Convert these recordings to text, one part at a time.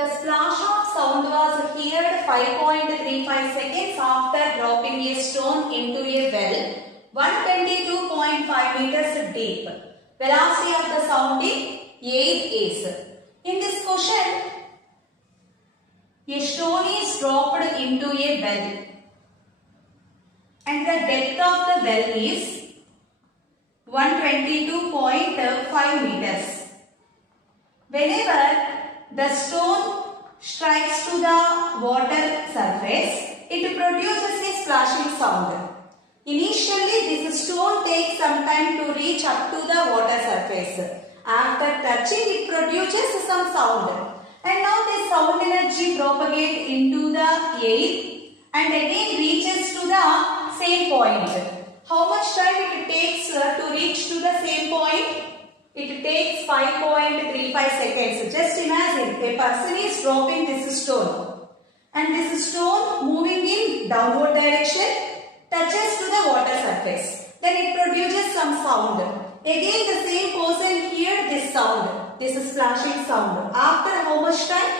The splash of sound was heard 5.35 seconds after dropping a stone into a well 122.5 meters deep. Velocity of the sound in air is. In this question, a stone is dropped into a well and the depth of the well is 122.5 meters. Whenever the stone strikes to the water surface, it produces a splashing sound. Initially, this stone takes some time to reach up to the water surface. After touching, it produces some sound. And now this sound energy propagates into the air and again reaches to the same point. How much time it takes to reach to the same point? It takes 5.35 seconds. Just imagine a person is dropping this stone and this stone moving in downward direction touches to the water surface. Then it produces some sound. Again the same person hears this sound, this splashing sound. After how much time?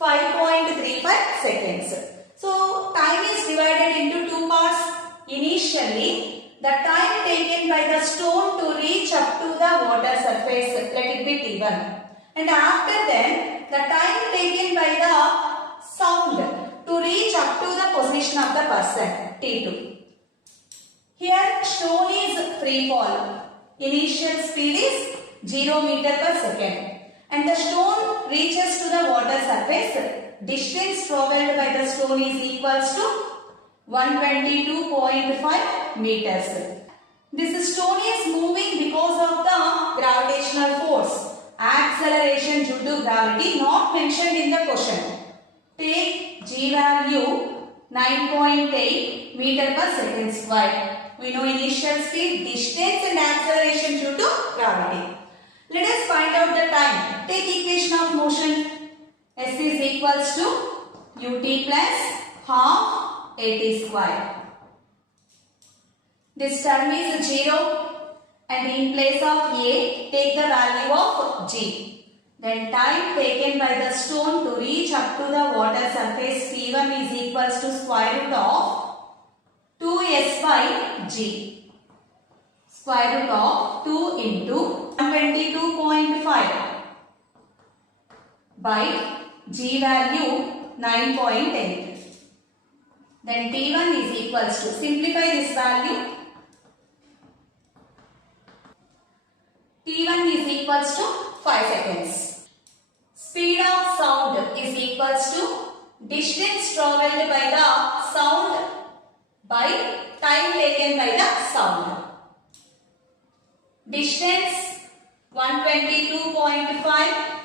5.35 seconds. So time is divided into two parts. Initially, the time taken by the stone to reach up to the water surface, let it be T1. And after then, the time taken by the sound to reach up to the position of the person, T2. Here, stone is free fall. Initial speed is 0 meter per second. And the stone reaches to the water surface. Distance traveled by the stone is equals to 122.5 meters. This stone is moving because of the gravitational force. Acceleration due to gravity not mentioned in the question. Take G value 9.8 meter per second square. We know initial speed, distance and acceleration due to gravity. Let us find out the time. Take equation of motion. S is equals to ut plus half at square. This term is 0 and in place of a take the value of g. Then time taken by the stone to reach up to the water surface T1 is equals to square root of 2s by g. Square root of 2 into 122.5 by g value 9.8. Then T1 is equals to, simplify this value. T1 is equals to 5 seconds. Speed of sound is equals to distance travelled by the sound by time taken by the sound. Distance 122.5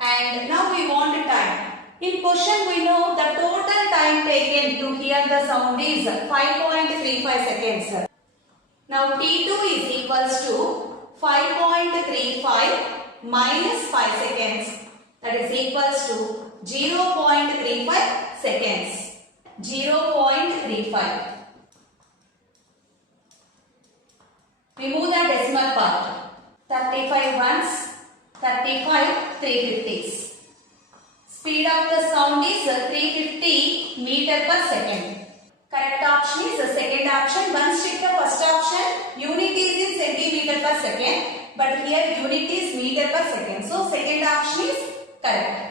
and now we want time. In question we know the total time taken to hear the sound is 5.35 seconds. Now T2 is equals to 5.35 minus 5 seconds, that is equals to 0.35 seconds. 0.35. Remove the decimal part. 35 ones, 35 350s. Speed of the sound is 350 meter per second. Correct option is the second option. Once check the first option, unit is in centimeter per second, but here unit is meter per second. So second option is correct.